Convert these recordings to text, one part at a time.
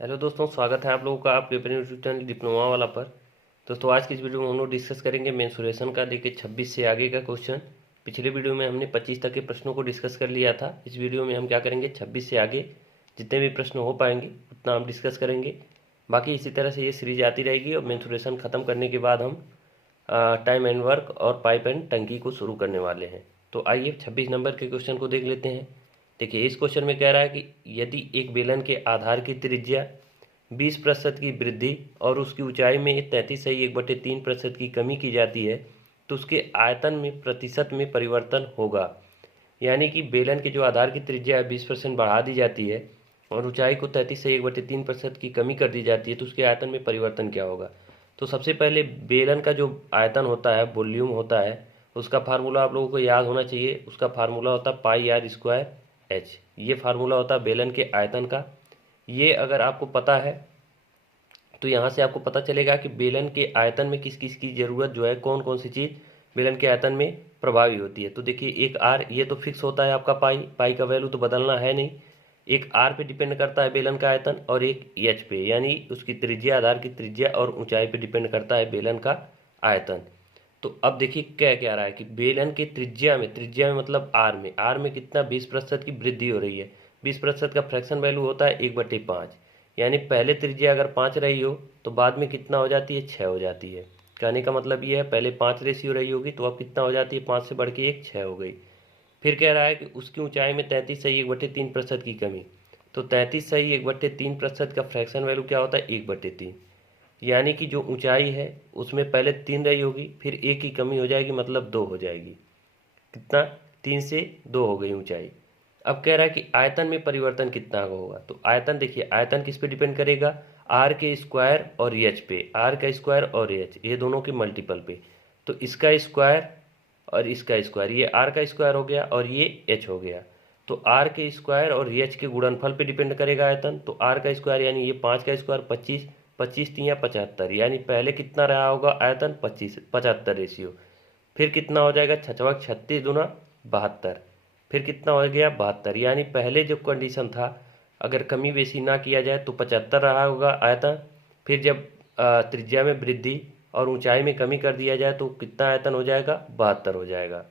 Hello दोस्तों, स्वागत है आप लोगों का आपके अपने यूट्यूब चैनल डिप्लोमा वाला पर। दोस्तों, आज की इस वीडियो में हम लोग डिस्कस करेंगे मेंसुरेशन का लेके 26 से आगे का क्वेश्चन। पिछले वीडियो में हमने 25 तक के प्रश्नों को डिस्कस कर लिया था। इस वीडियो में हम क्या करेंगे, 26 से आगे जितने भी प्रश्न हो पाएंगे उतना हम डिस्कस करेंगे। बाकी इसी तरह से ये सीरीज आती रहेगी और मेंसुरेशन ख़त्म करने के बाद हम टाइम एंड वर्क और पाइप एंड टंकी को शुरू करने वाले हैं। तो आइए 26 नंबर के क्वेश्चन को देख लेते हैं। देखिए, इस क्वेश्चन में कह रहा है कि यदि एक बेलन के आधार की त्रिज्या 20% की वृद्धि और उसकी ऊंचाई में 33.1/3% की कमी की जाती है तो उसके आयतन में प्रतिशत में परिवर्तन होगा। यानी कि बेलन के जो आधार की त्रिज्या है 20% बढ़ा दी जाती है और ऊंचाई को 33.1/3% की कमी कर दी जाती है तो उसके आयतन में परिवर्तन क्या होगा। तो सबसे पहले बेलन का जो आयतन होता है, वॉल्यूम होता है, उसका फार्मूला आप लोगों को याद होना चाहिए। उसका फार्मूला होता है πr²h। ये फार्मूला होता है बेलन के आयतन का। ये अगर आपको पता है तो यहाँ से आपको पता चलेगा कि बेलन के आयतन में किस किस की ज़रूरत जो है, कौन कौन सी चीज़ बेलन के आयतन में प्रभावी होती है। तो देखिए, एक आर ये तो फिक्स होता है आपका पाई का वैल्यू तो बदलना है नहीं। एक आर पे डिपेंड करता है बेलन का आयतन और एक एच पे, यानी उसकी त्रिज्या, आधार की त्रिज्या और ऊंचाई पे डिपेंड करता है बेलन का आयतन। तो अब देखिए क्या क्या रहा है कि बेलन के त्रिज्या में मतलब आर में कितना 20% की वृद्धि हो रही है। 20% का फ्रैक्शन वैल्यू होता है 1/5। यानी पहले त्रिज्या अगर 5 रही हो तो बाद में कितना हो जाती है, 6 हो जाती है। कहने का मतलब ये है, पहले 5 रेशियो रही होगी तो अब कितना हो जाती है, 5 से बढ़ के 1, 6 हो गई। फिर कह रहा है कि उसकी ऊंचाई में 33.1/3% की कमी। तो 33.1/3% का फ्रैक्शन वैल्यू क्या होता है, 1/3। यानी कि जो ऊंचाई है उसमें पहले 3 रही होगी, फिर 1 की कमी हो जाएगी, मतलब 2 हो जाएगी। कितना, 3 से 2 हो गई ऊंचाई। अब कह रहा है कि आयतन में परिवर्तन कितना होगा। तो आयतन देखिए, आयतन किस पे डिपेंड करेगा, आर के स्क्वायर और एच पे। आर का स्क्वायर और एच ये दोनों के मल्टीपल पे। तो इसका स्क्वायर और इसका स्क्वायर, ये आर का स्क्वायर हो गया और ये एच हो गया। तो आर के स्क्वायर और एच के गुणनफल पे डिपेंड करेगा आयतन। तो आर का स्क्वायर यानी ये 5 का स्क्वायर 25, 25 तिया 75, यानी पहले कितना रहा होगा आयतन, 25 75 रेशियो। फिर कितना हो जाएगा, 6 36 दूना 72। फिर कितना हो गया, 72। यानी पहले जो कंडीशन था, अगर कमी बेशी ना किया जाए तो 75 रहा होगा आयतन। फिर जब त्रिज्या में वृद्धि और ऊंचाई में कमी कर दिया जाए तो कितना आयतन हो जाएगा, 72 हो जाएगा।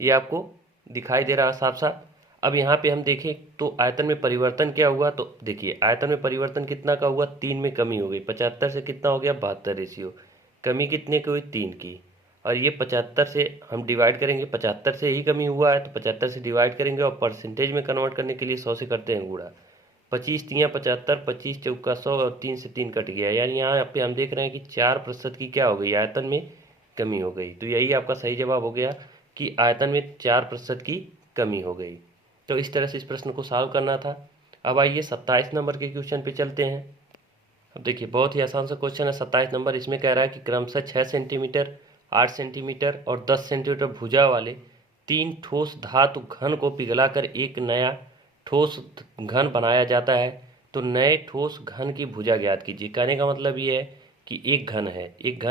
ये आपको दिखाई दे रहा साफ साफ। अब यहाँ पे हम देखें तो आयतन में परिवर्तन क्या हुआ। तो देखिए, आयतन में परिवर्तन कितना का हुआ, 3 में कमी हो गई। 75 से कितना हो गया, 72 रेशियो। कमी कितने की हुई, 3 की। और ये 75 से हम डिवाइड करेंगे, 75 से ही कमी हुआ है तो 75 से डिवाइड करेंगे और परसेंटेज में कन्वर्ट करने के लिए 100 से करते हैं गुणा। 25 तियाँ 75, 25 चौका 100 और 3 से 3 कट गया। यानी यहाँ पे हम देख रहे हैं कि 4% की क्या हो गई, आयतन में कमी हो गई। तो यही आपका सही जवाब हो गया कि आयतन में 4% की कमी हो गई। तो इस तरह से इस प्रश्न को सॉल्व करना था। अब आइए 27 नंबर के क्वेश्चन पे चलते हैं। अब देखिए, बहुत ही आसान सा क्वेश्चन है 27 नंबर। इसमें कह रहा है कि क्रमशः 6 सेंटीमीटर, 8 सेंटीमीटर और 10 सेंटीमीटर भुजा वाले 3 ठोस धातु घन को पिघलाकर एक नया ठोस घन बनाया जाता है। तो नए ठोस घन की भुजा ज्ञात कीजिए। कहने का मतलब ये है कि एक घन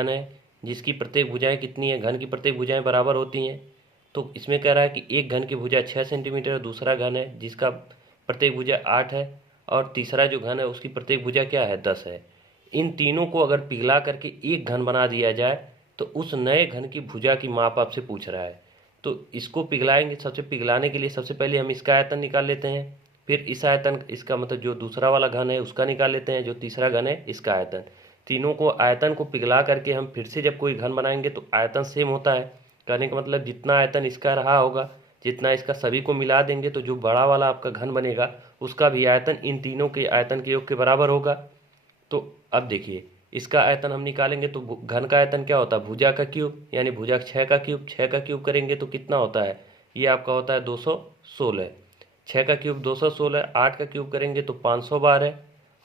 है जिसकी प्रत्येक भुजाएं कितनी है, घन की प्रत्येक भुजाएं बराबर होती हैं। तो इसमें कह रहा है कि एक घन की भुजा 6 सेंटीमीटर, दूसरा घन है जिसका प्रत्येक भुजा 8 है और तीसरा जो घन है उसकी प्रत्येक भुजा क्या है, 10 है। इन तीनों को अगर पिघला करके एक घन बना दिया जाए तो उस नए घन की भुजा की माप आपसे पूछ रहा है। तो इसको पिघलाएंगे, सबसे पिघलाने के लिए सबसे पहले हम इसका आयतन निकाल लेते हैं। फिर इस आयतन, इसका मतलब जो दूसरा वाला घन है उसका निकाल लेते हैं, जो तीसरा घन है इसका आयतन। तीनों को आयतन को पिघला करके हम फिर से जब कोई घन बनाएंगे तो आयतन सेम होता है। कहने का मतलब जितना आयतन इसका रहा होगा, जितना इसका सभी को मिला देंगे तो जो बड़ा वाला आपका घन बनेगा उसका भी आयतन इन तीनों के आयतन के योग के बराबर होगा। तो अब देखिए, इसका आयतन हम निकालेंगे तो घन का आयतन क्या होता है, भुजा का क्यूब, यानी भुजा 6 का क्यूब। 6 का क्यूब करेंगे तो कितना होता है, ये आपका होता है 216। 6 का क्यूब 216, 8 का क्यूब करेंगे तो 512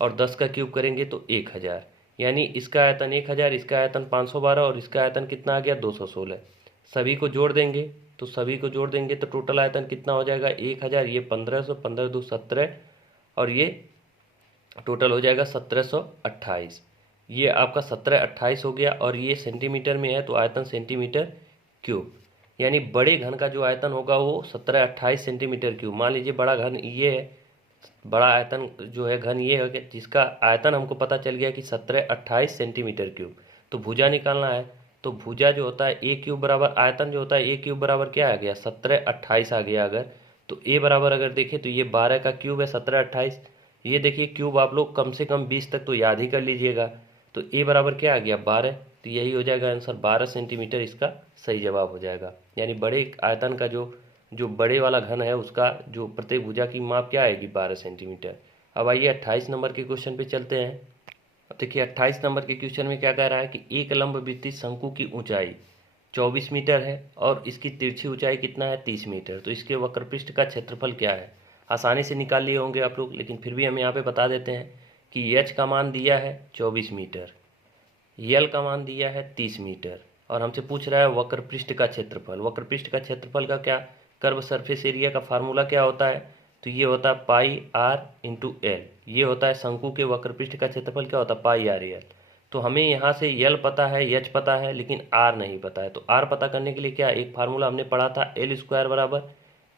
और 10 का क्यूब करेंगे तो 1000। यानी इसका आयतन 1000, इसका आयतन 512 और इसका आयतन कितना आ गया, 216। सभी को जोड़ देंगे तो टोटल आयतन कितना हो जाएगा, 1000, ये 1500, 15 दो 17 और ये टोटल हो जाएगा 1728। ये आपका 1728 हो गया और ये सेंटीमीटर में है तो आयतन सेंटीमीटर क्यूब। यानी बड़े घन का जो आयतन होगा वो 1728 सेंटीमीटर क्यूब। मान लीजिए बड़ा घन ये है बड़ा आयतन जो है घन ये है कि जिसका आयतन हमको पता चल गया कि 1728 सेंटीमीटर क्यूब। तो भुजा निकालना है, तो भुजा जो होता है ए क्यूब बराबर आयतन जो होता है ए क्यूब बराबर क्या आ गया 1728 आ गया। अगर तो ए बराबर अगर देखें तो ये 12 का क्यूब है 1728। ये देखिए क्यूब आप लोग कम से कम 20 तक तो याद ही कर लीजिएगा। तो ए बराबर क्या आ गया 12, तो यही हो जाएगा आंसर 12 सेंटीमीटर इसका सही जवाब हो जाएगा। यानी बड़े आयतन का जो जो बड़े वाला घन है उसका जो प्रत्येक भुजा की माप क्या आएगी 12 सेंटीमीटर। अब आइए 28 नंबर के क्वेश्चन पे चलते हैं। अब देखिए 28 नंबर के क्वेश्चन में क्या कह रहा है कि एक लंबवृत्तीय शंकु की ऊंचाई 24 मीटर है और इसकी तिरछी ऊंचाई कितना है 30 मीटर। तो इसके वक्रपृष्ठ का क्षेत्रफल क्या है। आसानी से निकाल लिए होंगे आप लोग, लेकिन फिर भी हम यहाँ पे बता देते हैं कि एच का मान दिया है 24 मीटर, यल का मान दिया है 30 मीटर और हमसे पूछ रहा है वक्रपृष्ठ का क्षेत्रफल। वक्रपृष्ठ का क्षेत्रफल का क्या, कर्व सरफेस एरिया का फार्मूला क्या होता है, तो ये होता है पाई आर इंटू एल। ये होता है शंकु के वक्रपृष्ठ का क्षेत्रफल क्या होता है पाई आर एल। तो हमें यहाँ से यल पता है एच पता है लेकिन आर नहीं पता है। तो आर पता करने के लिए क्या एक फार्मूला हमने पढ़ा था एल स्क्वायर बराबर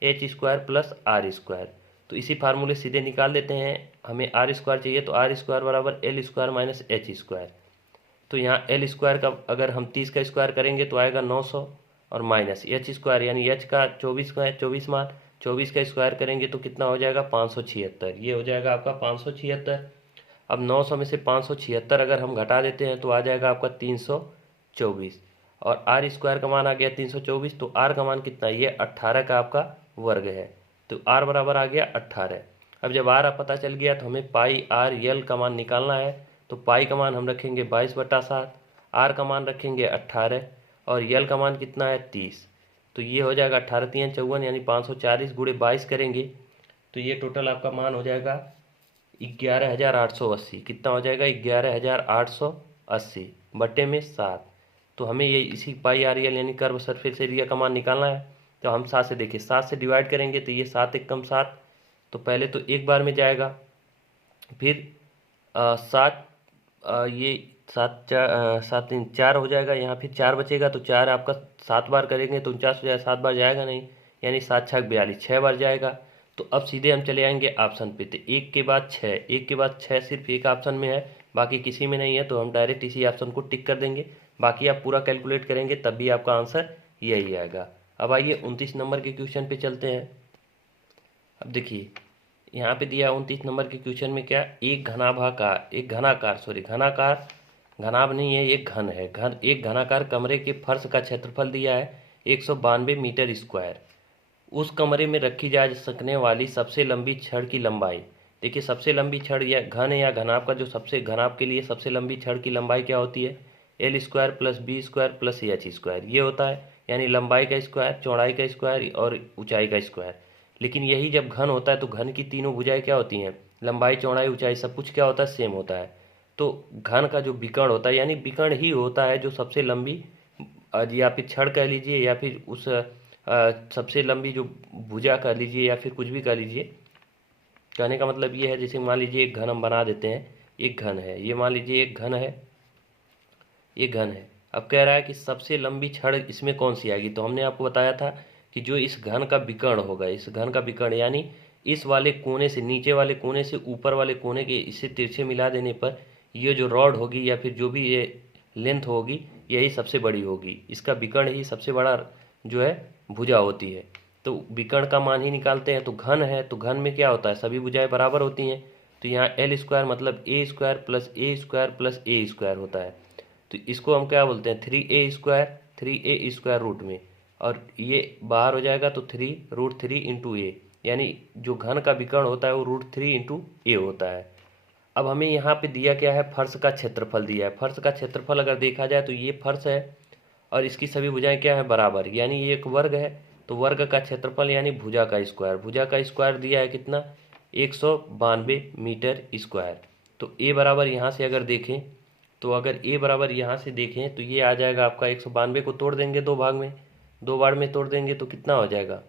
H square plus R square. तो इसी फार्मूले सीधे निकाल देते हैं। हमें आर स्क्वायर चाहिए तो आर स्क्वायर बराबर L square minus H square. तो यहाँ एल स्क्वायर का अगर हम 30 का स्क्वायर करेंगे तो आएगा 900 और माइनस एच स्क्वायर यानी एच का 24 का है 24 मान 24 का स्क्वायर करेंगे तो कितना हो जाएगा 576। ये हो जाएगा आपका 576। अब 900 में से 576 अगर हम घटा देते हैं तो आ जाएगा आपका 324 और आर स्क्वायर का मान आ गया 324। तो आर का मान कितना है ये 18 का आपका वर्ग है। तो आर बराबर आ गया 18। अब जब आर पता चल गया तो हमें पाई आर यल का मान निकालना है। तो पाई का मान हम रखेंगे 22/7, आर का मान रखेंगे 18 और यल का मान कितना है 30। तो ये हो जाएगा 18 3 54 यानी 540 गुणे 22 करेंगे तो ये टोटल आपका मान हो जाएगा 11,880। कितना हो जाएगा 11,880 बटे में 7। तो हमें ये इसी पाई आर यल यानी कर्व सरफेस एरिया का मान निकालना है। तो हम 7 से देखिए 7 से डिवाइड करेंगे तो ये 7 एक कम 7। तो पहले तो एक बार में जाएगा, फिर 7 ये 7 3 4 हो जाएगा, यहाँ फिर 4 बचेगा तो 4 आपका 7 बार करेंगे तो 49 हो जाएगा। 7 बार जाएगा नहीं यानी 7 6 42 6 बार जाएगा। तो अब सीधे हम चले आएंगे ऑप्शन पे। तो एक के बाद 6, एक के बाद 6 सिर्फ एक ऑप्शन में है बाकी किसी में नहीं है। तो हम डायरेक्ट इसी ऑप्शन को टिक कर देंगे। बाकी आप पूरा कैलकुलेट करेंगे तब भी आपका आंसर यही आएगा। अब आइए 29 नंबर के क्वेश्चन पे चलते हैं। अब देखिए यहाँ पे दिया 29 नंबर के क्वेश्चन में क्या एक घनाकार घनाभ नहीं है एक घन है घन एक घनाकार कमरे के फर्श का क्षेत्रफल दिया है 192 मीटर स्क्वायर। उस कमरे में रखी जा सकने वाली सबसे लंबी छड़ की लंबाई। देखिए सबसे लंबी छड़ या घन या घनाभ का जो सबसे घनाभ के लिए सबसे लंबी छड़ की लंबाई क्या होती है L square plus B square plus H square. ये होता है यानी लंबाई का स्क्वायर चौड़ाई का स्क्वायर और ऊंचाई का स्क्वायर। लेकिन यही जब घन होता है तो घन की तीनों भुजाएं क्या होती हैं लंबाई चौड़ाई ऊंचाई सब कुछ क्या होता है सेम होता है। तो घन का जो विकर्ण होता है यानी विकर्ण ही होता है जो सबसे लंबी या फिर छड़ कह लीजिए या फिर उस सबसे लंबी जो भुजा कह लीजिए या फिर कुछ भी कह लीजिए। कहने का मतलब ये है जैसे मान लीजिए एक घन हम बना देते हैं, एक घन है ये मान लीजिए एक घन है, ये घन है। अब कह रहा है कि सबसे लंबी छड़ इसमें कौन सी आएगी। तो हमने आपको बताया था कि जो इस घन का विकर्ण होगा इस घन का विकर्ण यानी इस वाले कोने से नीचे वाले कोने से ऊपर वाले कोने के इसे तिरछे मिला देने पर ये जो रॉड होगी या फिर जो भी ये लेंथ होगी यही सबसे बड़ी होगी। इसका विकर्ण ही सबसे बड़ा जो है भुजा होती है। तो विकर्ण का मान ही निकालते हैं। तो घन है तो घन में क्या होता है सभी भुजाएं बराबर होती हैं। तो यहाँ एल स्क्वायर मतलब ए स्क्वायर प्लस ए स्क्वायर होता है। तो इसको हम क्या बोलते हैं 3a² रूट में और ये बाहर हो जाएगा तो 3√3 इंटू ए यानी जो घन का विकर्ण होता है वो √3 इंटू ए होता है। अब हमें यहाँ पे दिया क्या है फर्श का क्षेत्रफल दिया है। फर्श का क्षेत्रफल अगर देखा जाए तो ये फर्श है और इसकी सभी भुजाएं क्या है बराबर यानी ये एक वर्ग है। तो वर्ग का क्षेत्रफल यानी भुजा का स्क्वायर दिया है कितना 192 मीटर स्क्वायर। तो ए बराबर यहाँ से अगर देखें तो अगर ए बराबर यहाँ से देखें तो ये आ जाएगा आपका 192 को तोड़ देंगे दो भाग में तोड़ देंगे तो कितना हो जाएगा।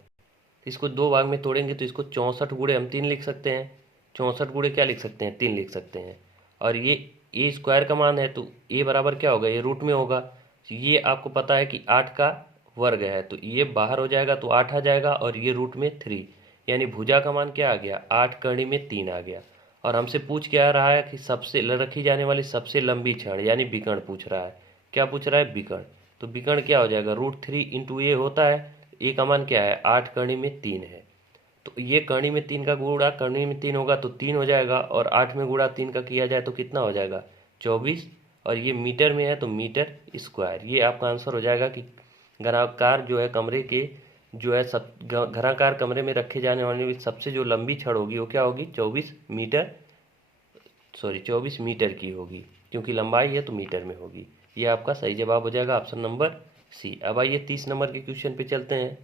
इसको दो भाग में तोड़ेंगे तो इसको 64 गुणे हम 3 लिख सकते हैं। 64 गुणे क्या लिख सकते हैं 3 लिख सकते हैं। और ये ए स्क्वायर का मान है तो ए बराबर क्या होगा ये रूट में होगा। ये आपको पता है कि 8 का वर्ग है तो ये बाहर हो जाएगा तो 8 आ जाएगा और ये रूट में 3 यानी भुजा का मान क्या आ गया, 8 कड़ी में 3 आ गया। और हमसे पूछ क्या रहा है कि सबसे रखी जाने वाली सबसे लंबी छड़ यानी विकर्ण पूछ रहा है। क्या पूछ रहा है, विकर्ण। तो विकर्ण क्या हो जाएगा, √3 इंटू ए होता है, ए का मान क्या है, 8 कड़ी में 3 है। तो ये कड़ी में 3 का गुणा कड़ी में 3 होगा तो 3 हो जाएगा, और 8 में गुणा 3 का किया जाए तो कितना हो जाएगा, 24। और ये मीटर में है तो मीटर स्क्वायर। ये आपका आंसर हो जाएगा कि घनाकार जो है कमरे के जो है सब घनाकार कमरे में रखे जाने वाली सबसे जो लंबी छड़ होगी वो क्या होगी, 24 मीटर की होगी, क्योंकि लंबाई है तो मीटर में होगी। ये आपका सही जवाब हो जाएगा ऑप्शन नंबर सी। अब आइए 30 नंबर के क्वेश्चन पे चलते हैं।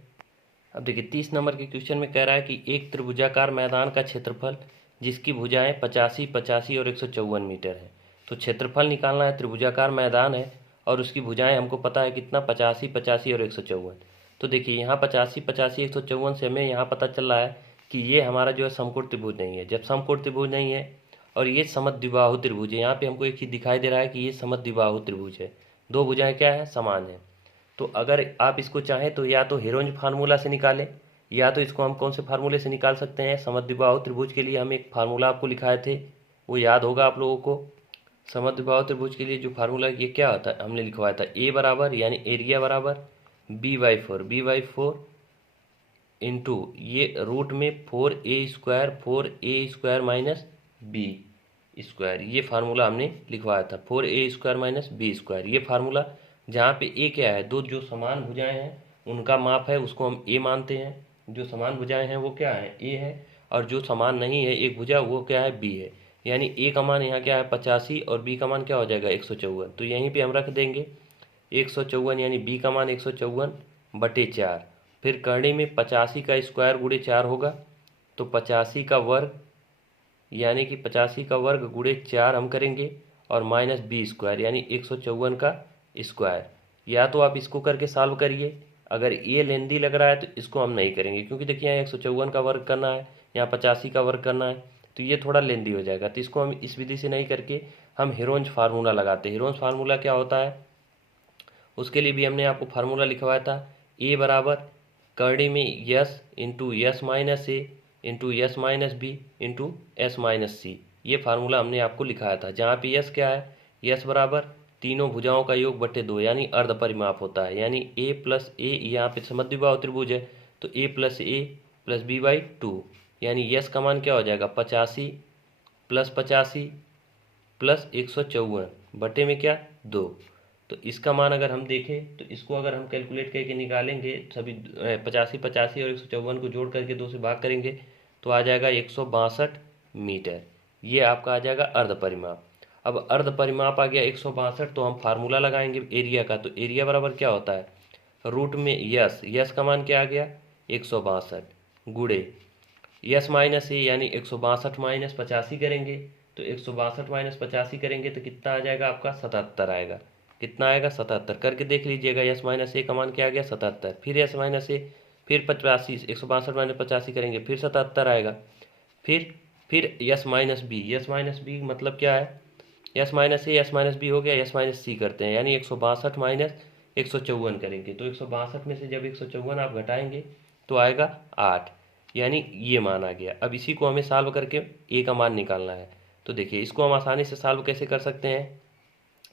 अब देखिए 30 नंबर के क्वेश्चन में कह रहा है कि एक त्रिभुजाकार मैदान का क्षेत्रफल जिसकी भुजाएं 85, 85 और 154 मीटर है। तो क्षेत्रफल निकालना है, त्रिभुजाकार मैदान है और उसकी भुजाएं हमको पता है कितना, 85, 85 और 154। तो देखिए यहाँ 85, 85, 154 से हमें यहाँ पता चल रहा है कि ये हमारा जो है समकोण त्रिभुज नहीं है। जब समकोण त्रिभुज नहीं है और ये समद्विबाहु त्रिभुज है, यहाँ पे हमको एक चीज़ दिखाई दे रहा है कि ये समद्विबाहु त्रिभुज है, दो भुजाएं क्या है, समान है। तो अगर आप इसको चाहें तो या तो हेरोंज फार्मूला से निकालें, या तो इसको हम कौन से फार्मूले से निकाल सकते हैं, समद्विबाहु त्रिभुज के लिए हम एक फार्मूला आपको लिखाए थे, वो याद होगा आप लोगों को। समद्विबाहु त्रिभुज के लिए जो फार्मूला ये क्या होता है, हमने लिखवाया था, ए बराबर यानी एरिया बराबर b/4 इंटू ये रूट में 4a² माइनस बी स्क्वायर। ये फार्मूला हमने लिखवाया था, 4a² माइनस b²। ये फार्मूला जहाँ पे ए क्या है, दो जो समान भुजाएं हैं उनका माप है, उसको हम ए मानते हैं। जो समान भुजाएं हैं वो क्या है, ए है, और जो समान नहीं है एक भुजा वो क्या है, बी है। यानी ए का मान यहाँ क्या है 85 और बी का मान क्या हो जाएगा 154। तो यहीं पे हम रख देंगे 154, यानी बी का मान 154/4। फिर करणी में 85 का स्क्वायर गुणे 4 होगा, तो 85 का वर्ग यानी कि 85 का वर्ग गुणे 4 हम करेंगे, और माइनस b² यानी 154 का स्क्वायर। या तो आप इसको करके सॉल्व करिए, अगर ये लेंदी लग रहा है तो इसको हम नहीं करेंगे, क्योंकि देखिए यहाँ 154 का वर्ग करना है, यहाँ 85 का वर्ग करना है, तो ये थोड़ा लेंदी हो जाएगा। तो इसको हम इस विधि से नहीं करके हम हेरोंज फार्मूला लगाते हैं। हेरोंज फार्मूला क्या होता है, उसके लिए भी हमने आपको फार्मूला लिखवाया था, ए बराबर करणी में s into s minus A into s minus B into s minus C. ये फार्मूला हमने आपको लिखाया था, जहाँ पे यस क्या है, यस बराबर तीनों भुजाओं का योग बटे 2 यानी अर्ध परिमाप होता है। यानी a प्लस ए, यहाँ पे समद्विबाहु त्रिभुज है तो a plus A plus b/2, यानी यस का मान क्या हो जाएगा 85 प्लस 85 प्लस 154 बटे में क्या 2। तो इसका मान अगर हम देखें तो इसको अगर हम कैलकुलेट करके निकालेंगे, सभी 85, 85 और 154 को जोड़ करके 2 से भाग करेंगे तो आ जाएगा 162 मीटर। ये आपका आ जाएगा अर्ध परिमाप। अब अर्ध परिमाप आ गया 162, तो हम फार्मूला लगाएंगे एरिया का। तो एरिया बराबर क्या होता है, रूट में यस का मान क्या आ गया 162 गुणे यस माइनस ए यानी 162 माइनस 85 करेंगे, तो 162 माइनस 85 करेंगे तो कितना आ जाएगा आपका 77 आएगा। कितना आएगा 77, करके देख लीजिएगा। यस माइनस ए का मान क्या आ गया 77, फिर यस माइनस ए, फिर 85, 162 माइनस 85 करेंगे फिर 77 आएगा। फिर यस माइनस बी मतलब क्या है, यस माइनस ए यस माइनस बी हो गया, यस माइनस सी करते हैं, यानी 162 माइनस 154 करेंगे। तो 162 में से जब 154 आप घटाएंगे तो आएगा 8, यानी ये मान आ गया। अब इसी को हमें सॉल्व करके ए का मान निकालना है। तो देखिए इसको हम आसानी से सॉल्व कैसे कर सकते हैं,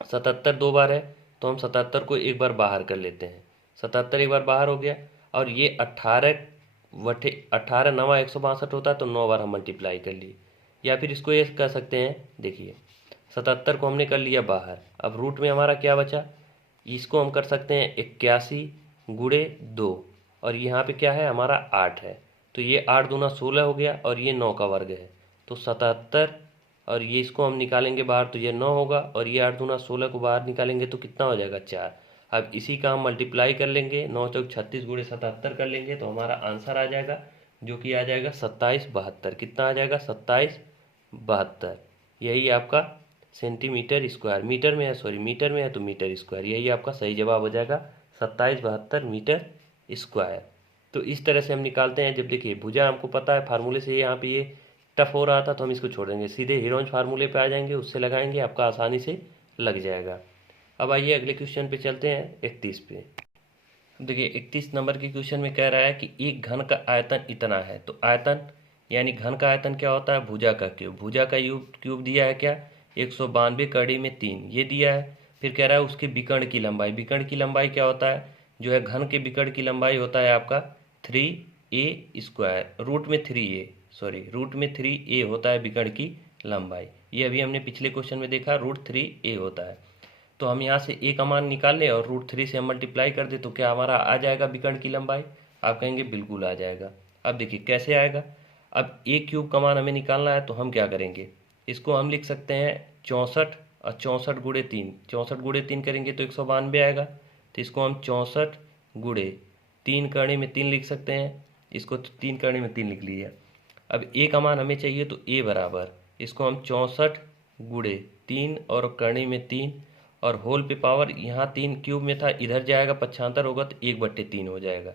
77 दो बार है तो हम 77 को एक बार बाहर कर लेते हैं, 77 एक बार बाहर हो गया, और ये 18 नवा 162 होता है तो 9 बार हम मल्टीप्लाई कर लिए। या फिर इसको ये कर सकते हैं, देखिए 77 को हमने कर लिया बाहर, अब रूट में हमारा क्या बचा, इसको हम कर सकते हैं 81 गुणे 2, और यहाँ पे क्या है हमारा 8 है, तो ये 8 दूना 16 हो गया, और ये 9 का वर्ग है तो 77, और ये इसको हम निकालेंगे बाहर तो ये 9 होगा, और ये 8 दूना 16 को बाहर निकालेंगे तो कितना हो जाएगा 4। अब इसी का हम मल्टीप्लाई कर लेंगे, 9 चौक 36 गुणे 77 कर लेंगे तो हमारा आंसर आ जाएगा, जो कि आ जाएगा 2772। कितना आ जाएगा 2772। यही आपका सेंटीमीटर स्क्वायर, मीटर में है सॉरी मीटर में है तो मीटर स्क्वायर, यही आपका सही जवाब हो जाएगा 2772 मीटर स्क्वायर। तो इस तरह से हम निकालते हैं। जब देखिए भुजा हमको पता है फार्मूले से, यहाँ पे ये टफ हो रहा था तो हम इसको छोड़ देंगे, सीधे हेरोंज फार्मूले पे आ जाएंगे, उससे लगाएंगे आपका आसानी से लग जाएगा। अब आइए अगले क्वेश्चन पे चलते हैं 31 पे। देखिए 31 नंबर के क्वेश्चन में कह रहा है कि एक घन का आयतन इतना है। तो आयतन यानी घन का आयतन क्या होता है? भुजा का क्यूब। भुजा का क्यूब दिया है क्या? 192 कड़ी में 3 ये दिया है। फिर कह रहा है उसके विकर्ण की लंबाई। विकर्ण की लंबाई क्या होता है? जो है घन के विकर्ण की लंबाई होता है आपका 3a²। रूट में 3a होता है विकर्ण की लंबाई। ये अभी हमने पिछले क्वेश्चन में देखा, √3a होता है। तो हम यहाँ से a का मान निकाल लें और √3 से हम मल्टीप्लाई कर दें तो क्या हमारा आ जाएगा विकर्ण की लंबाई? आप कहेंगे बिल्कुल आ जाएगा। अब देखिए कैसे आएगा। अब a³ का मान हमें निकालना है तो हम क्या करेंगे, इसको हम लिख सकते हैं 64 और 64 गुणे 3। 64 गुणे 3 करेंगे तो 192 आएगा। तो इसको हम 64 गुणे 3 करने में 3 लिख सकते हैं। इसको 3 करने में 3 लिख लिया। अब a का मान हमें चाहिए तो a बराबर, इसको हम 64 गुणे 3 और करने में 3 और होल पे पावर, यहाँ 3 क्यूब में था, इधर जाएगा 75 होगा तो 1/3 हो जाएगा।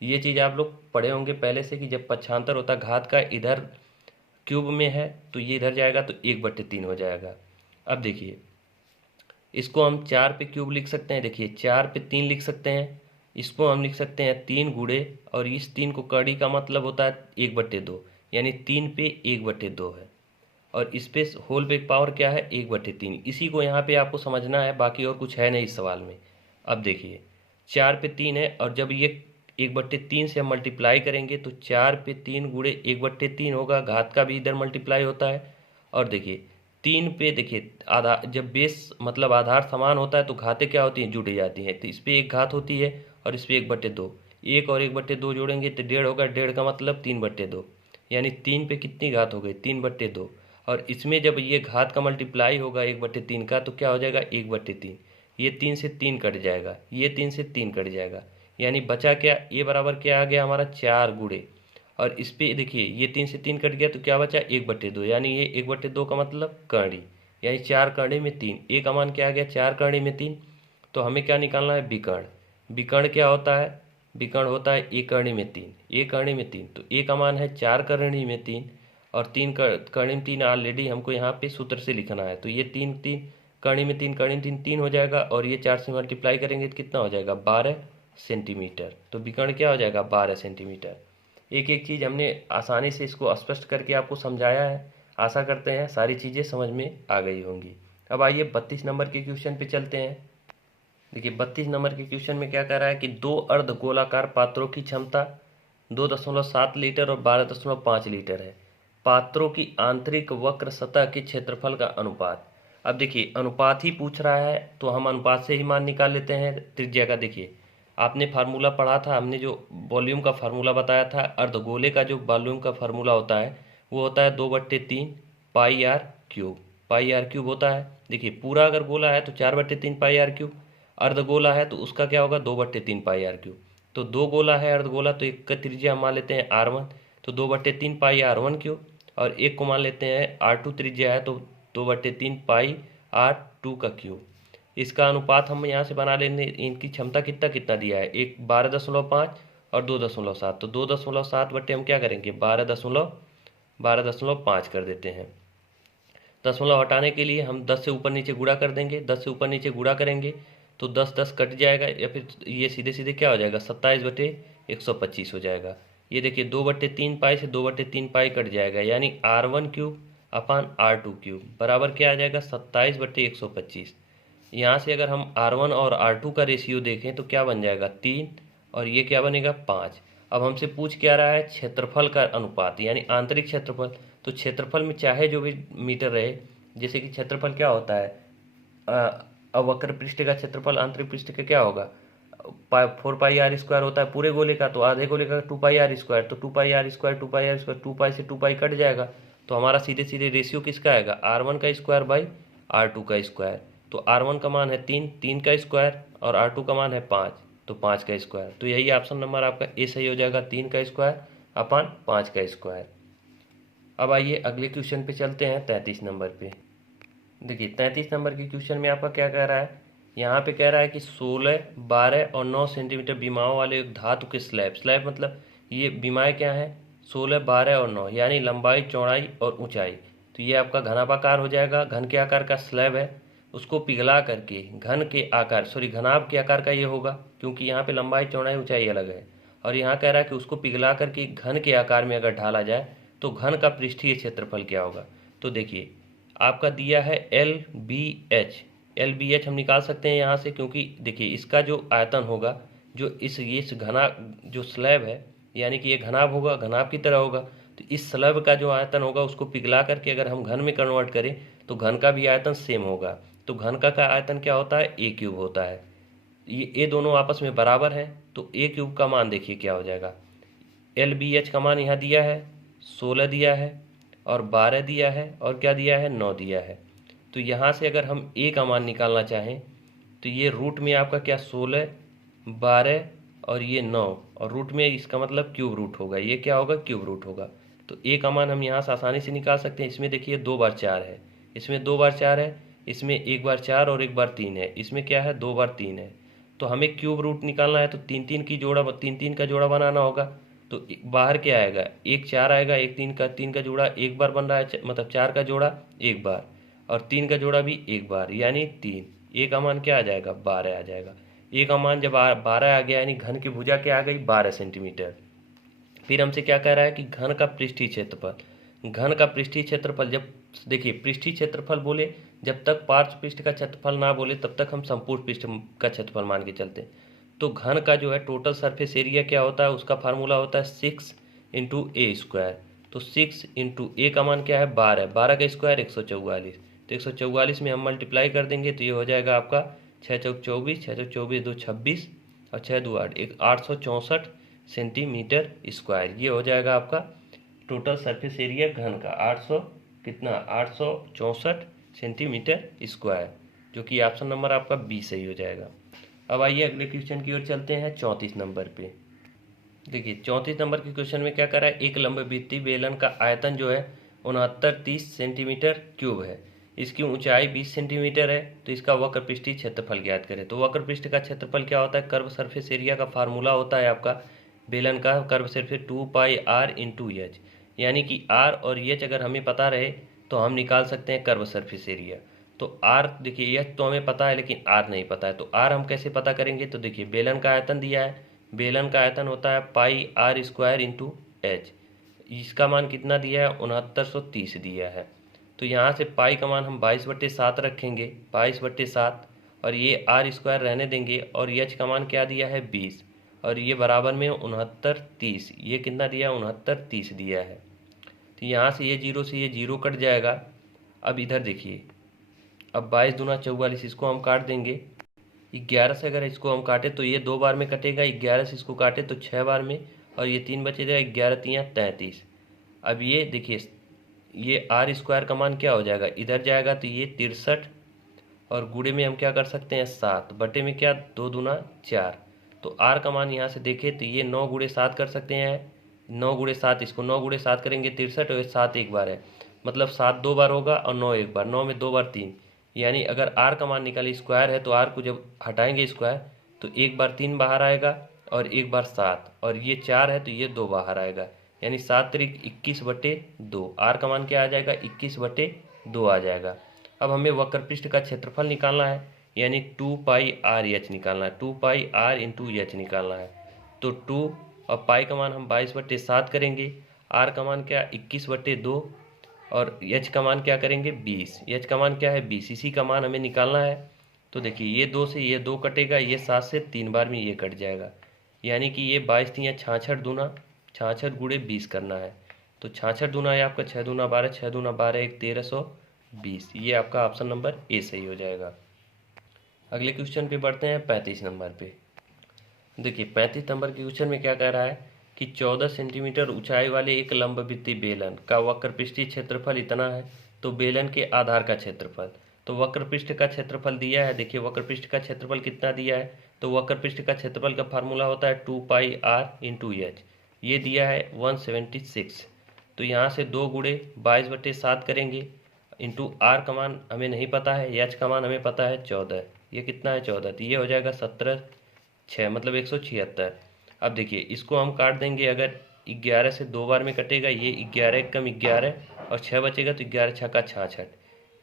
ये चीज़ आप लोग पढ़े होंगे पहले से कि जब 75 होता घात का इधर क्यूब में है तो ये इधर जाएगा तो 1/3 हो जाएगा। अब देखिए इसको हम 4 पे क्यूब लिख सकते हैं। देखिए 4 पे 3 लिख सकते हैं। इसको हम लिख सकते हैं 3 गुणे, और इस 3 को कड़ी का मतलब होता है 1/2, यानी 3 पे 1/2 है। और इस पे होल पे पावर क्या है? 1/3। इसी को यहाँ पे आपको समझना है, बाकी और कुछ है नहीं इस सवाल में। अब देखिए 4 पे 3 है और जब ये 1/3 से हम मल्टीप्लाई करेंगे तो 4 पे 3 गुणे 1/3 होगा। घात का भी इधर मल्टीप्लाई होता है। और देखिए 3 पे देखिए आधार, जब बेस मतलब आधार समान होता है तो घातें क्या होती हैं? जुड़ जाती हैं। तो इस पे एक घात होती है और इस पे 1/2। 1 और 1/2 जोड़ेंगे तो 1.5 होगा। 1.5 का मतलब 3/2, यानी 3 पे कितनी घात हो गई? 3/2। और इसमें जब ये घात का मल्टीप्लाई होगा 1/3 का तो क्या हो जाएगा? 1/3। ये 3 से 3 कट जाएगा, ये 3 से 3 कट जाएगा, यानी बचा क्या? ए बराबर क्या आ गया हमारा? 4 गुणे। और इस पे देखिए ये 3 से 3 कट गया तो क्या बचा? 1/2, यानी ये 1/2 का मतलब करणी, यानी 4 करणी में 3। ए का मान क्या आ गया? 4 करणी में 3। तो हमें क्या निकालना है? विकर्ण। विकर्ण क्या होता है? विकर्ण होता है ए करणी में 3। ए करणी में 3, तो ए का मान है 4 करणी में 3 और 3 करणी में 3 ऑलरेडी हमको यहाँ पे सूत्र से लिखना है। तो ये 3 3 करणी में 3 करणी में 3 3 हो जाएगा और ये 4 से मल्टीप्लाई करेंगे तो कितना हो जाएगा? 12 सेंटीमीटर। तो विकर्ण क्या हो जाएगा? 12 सेंटीमीटर। एक एक चीज़ हमने आसानी से इसको स्पष्ट करके आपको समझाया है। आशा करते हैं सारी चीज़ें समझ में आ गई होंगी। अब आइए 32 नंबर के क्वेश्चन पे चलते हैं। देखिए 32 नंबर के क्वेश्चन में क्या कह रहा है कि दो अर्ध गोलाकार पात्रों की क्षमता 2.7 लीटर और 12.5 लीटर है। पात्रों की आंतरिक वक्र सतह के क्षेत्रफल का अनुपात। अब देखिए अनुपात ही पूछ रहा है तो हम अनुपात से ही मान निकाल लेते हैं त्रिज्या का। देखिए आपने फार्मूला पढ़ा था, हमने जो वॉल्यूम का फार्मूला बताया था, अर्धगोले का जो वॉल्यूम का फार्मूला होता है वो होता है 2/3 pi R cube. Pi R cube होता है। देखिए पूरा अगर गोला है तो 4/3 पाई आर क्यूब, अर्धगोला है तो उसका क्या होगा? 2/3 पाई आर क्यूब। तो दो गोला है अर्धगोला तो एक का त्रिज्या हम मान लेते हैं R1, तो 2/3 पाई R1 क्यूब, और एक को मान लेते हैं R2 त्रिज्या है तो 2/3 पाई R2 का क्यूब। इसका अनुपात हम यहाँ से बना लेंगे। इनकी क्षमता कितना कितना दिया है? एक 12.5 और 2.7, तो 2.7 बटे हम क्या करेंगे? 12.5 कर देते हैं। दशमलव हटाने के लिए हम 10 से ऊपर नीचे गुणा कर देंगे। 10 से ऊपर नीचे गुणा करेंगे तो 10 10 कट जाएगा, या फिर ये सीधे सीधे क्या हो जाएगा? 27/125 हो जाएगा। ये देखिए 2/3 पाई से 2/3 पाई कट जाएगा, यानी R1 क्यूब अपान R2 क्यूब बराबर क्या आ जाएगा? 27/125। यहाँ से अगर हम R1 और R2 का रेशियो देखें तो क्या बन जाएगा? 3, और ये क्या बनेगा? 5। अब हमसे पूछ क्या रहा है? क्षेत्रफल का अनुपात, यानी आंतरिक क्षेत्रफल। तो क्षेत्रफल में चाहे जो भी मीटर रहे, जैसे कि क्षेत्रफल क्या होता है? अवक्र पृष्ठ का क्षेत्रफल आंतरिक पृष्ठ का क्या होगा? 4πr² होता है पूरे गोले का, तो आधे गोले का 2πr², तो 2πr², 2πr², 2 पाई से 2 पाई कट जाएगा। तो हमारा सीधे सीधे रेशियो किसका आएगा? R1 का स्क्वायर बाई R2 का स्क्वायर। तो R1 का मान है 3, 3 का स्क्वायर, और R2 का मान है 5, तो 5 का स्क्वायर। तो यही ऑप्शन नंबर आपका ए सही हो जाएगा, 3 का स्क्वायर अपान 5 का स्क्वायर। अब आइए अगले क्वेश्चन पे चलते हैं 33 नंबर पे। देखिए 33 नंबर के क्वेश्चन में आपका क्या कह रहा है? यहाँ पे कह रहा है कि 16, 12 और 9 सेंटीमीटर बीमाओं वाले एक धातु के स्लैब। स्लैब मतलब ये बीमाएँ क्या हैं? 16, 12 और 9, यानी लंबाई, चौड़ाई और ऊंचाई। तो ये आपका घनाभाकार हो जाएगा, घन के आकार का स्लैब है। उसको पिघला करके घन के आकार घनाभ के आकार का ये होगा, क्योंकि यहाँ पे लंबाई चौड़ाई ऊंचाई अलग है। और यहाँ कह रहा है कि उसको पिघला करके घन के आकार में अगर ढाला जाए तो घन का पृष्ठीय क्षेत्रफल क्या होगा। तो देखिए आपका दिया है LBH हम निकाल सकते हैं यहाँ से, क्योंकि देखिए इसका जो आयतन होगा, जो इस घना जो स्लैब है, यानी कि ये घनाभ होगा, घनाभ की तरह होगा, तो इस स्लैब का जो आयतन होगा उसको पिघला करके अगर हम घन में कन्वर्ट करें तो घन का भी आयतन सेम होगा। तो घन का आयतन क्या होता है, a क्यूब होता है। ये दोनों आपस में बराबर हैं, तो a क्यूब का मान देखिए क्या हो जाएगा। LBH का मान यहाँ दिया है 16 दिया है, और 12 दिया है, और क्या दिया है 9 दिया है। तो यहाँ से अगर हम a का मान निकालना चाहें तो ये रूट में आपका क्या 16 12 और ये 9, और रूट में इसका मतलब क्यूब रूट होगा, ये क्या होगा क्यूब रूट होगा। तो a का मान हम यहाँ से आसानी से निकाल सकते हैं। इसमें देखिए 2 बार 4 है, इसमें 2 बार 4 है, इसमें 1 बार 4 और 1 बार 3 है, इसमें क्या है 2 बार 3 है। तो हमें क्यूब रूट निकालना है तो 3 का जोड़ा बनाना होगा। तो बाहर क्या आएगा, 1 4 आएगा, 1 3 का जोड़ा 1 बार बन रहा है, मतलब 4 का जोड़ा 1 बार, और 3 का जोड़ा भी 1 बार, यानी 3। a का मान क्या आ जाएगा 12 आ जाएगा। a का मान जब 12 आ गया यानी घन की भुजा क्या आ गई 12 सेंटीमीटर। फिर हमसे क्या कह रहा है कि घन का पृष्ठीय क्षेत्रफल। घन का पृष्ठीय क्षेत्रफल, जब देखिए पृष्ठीय क्षेत्रफल बोले, जब तक पार्श्व पृष्ठ का क्षेत्रफल ना बोले तब तक हम संपूर्ण पृष्ठ का क्षेत्रफल मान के चलते हैं। तो घन का जो है टोटल सरफेस एरिया क्या होता है, उसका फार्मूला होता है 6 इंटू ए स्क्वायर। तो 6 इंटू ए का मान क्या है 12, 12 का स्क्वायर 144। तो 144 में हम मल्टीप्लाई कर देंगे तो ये हो जाएगा आपका 6 चौक 24, 6 चौक 24 2 26 और 6 2 8, 864 सेंटीमीटर स्क्वायर। ये हो जाएगा आपका टोटल सरफेस एरिया घन का 864 सेंटीमीटर स्क्वायर, जो कि ऑप्शन नंबर आपका बी सही हो जाएगा। अब आइए अगले क्वेश्चन की ओर चलते हैं 34 नंबर पे। देखिए 34 नंबर के क्वेश्चन में क्या कर रहा है, एक लंबवृत्तीय बेलन का आयतन जो है 6930 सेंटीमीटर क्यूब है, इसकी ऊंचाई 20 सेंटीमीटर है, तो इसका वक्र पृष्ठीय क्षेत्रफल ज्ञात करें। तो वक्र पृष्ठ का क्षेत्रफल क्या होता है, कर्व सरफेस एरिया का फार्मूला होता है आपका बेलन का curve surface 2πr into H, यानी कि r और एच अगर हमें पता रहे तो हम निकाल सकते हैं कर्व सरफेस एरिया। तो r देखिए एच तो हमें पता है लेकिन r नहीं पता है, तो r हम कैसे पता करेंगे। तो देखिए बेलन का आयतन दिया है, बेलन का आयतन होता है πr स्क्वायर इंटू एच, इसका मान कितना दिया है 6930 दिया है। तो यहाँ से पाई का मान हम 22/7 रखेंगे, 22/7, और ये आर स्क्वायर रहने देंगे, और एच का मान क्या दिया है 20, और ये बराबर में 6930, ये कितना दिया है 6930 दिया है। तो यहाँ से ये जीरो से ये जीरो कट जाएगा। अब इधर देखिए, अब 22 दूना 44, इसको हम काट देंगे। 11 से अगर इसको हम काटे तो ये 2 बार में कटेगा, 11 से इसको काटे तो 6 बार में, और ये 3 बचेगा, 11 3 33। अब ये देखिए ये आर स्क्वायर का मान क्या हो जाएगा, इधर जाएगा तो ये 63, और गुणे में हम क्या कर सकते हैं 7, बटे में क्या 2 दूना 4। तो आर का मान यहाँ से देखें तो ये 9 गुणे 7 कर सकते हैं, 9 गुणे 7, इसको 9 गुणे 7 करेंगे 63, और 7 एक बार है, मतलब 7 2 बार होगा और 9 एक बार, 9 में 2 बार 3, यानी अगर आर का मान निकाले स्क्वायर है तो आर को जब हटाएंगे स्क्वायर तो 1 बार 3 बाहर आएगा और 1 बार 7, और ये 4 है तो ये 2 बाहर आएगा, यानी 7 त्रिक 21/2। आर का मान क्या आ जाएगा 21/2 आ जाएगा। अब हमें वक्र पृष्ठ का क्षेत्रफल निकालना है, यानी 2πr निकालना है, 2πr इंटू एच निकालना है। तो 2 और पाई का मान हम 22/7 करेंगे, आर का मान क्या 21/2, और एच का मान क्या करेंगे 20, एच का मान क्या है 20, इसी का मान हमें निकालना है। तो देखिए ये 2 से ये 2 कटेगा, ये 7 से 3 बार में ये कट जाएगा, यानी कि ये 22 3 66 दूना 66 गुणे 20 करना है। तो 66 दूना है आपका 6 दूना 12, 6 दूना 12 1 1320, ये आपका ऑप्शन नंबर ए सही हो जाएगा। अगले क्वेश्चन पे बढ़ते हैं 35 नंबर पे। देखिए 35 नंबर के क्वेश्चन में क्या कह रहा है कि 14 सेंटीमीटर ऊंचाई वाले एक लंबवृत्तीय बेलन का वक्र पृष्ठीय क्षेत्रफल इतना है, तो बेलन के आधार का क्षेत्रफल। तो वक्र पृष्ठ का क्षेत्रफल दिया है, देखिए वक्र पृष्ठ का क्षेत्रफल कितना दिया है, तो वक्र पृष्ठ का क्षेत्रफल का फार्मूला होता है 2πr इंटू एच, ये दिया है 176। तो यहाँ से 2 गुणे 22/7 करेंगे, इंटू आर का मान हमें नहीं पता है, एच का मान हमें पता है 14, ये कितना है 14, तो ये हो जाएगा 17 6 मतलब 176। अब देखिए इसको हम काट देंगे, अगर 11 से 2 बार में कटेगा, ये 11 कम 11 और 6 बचेगा, तो 11 6 का 66,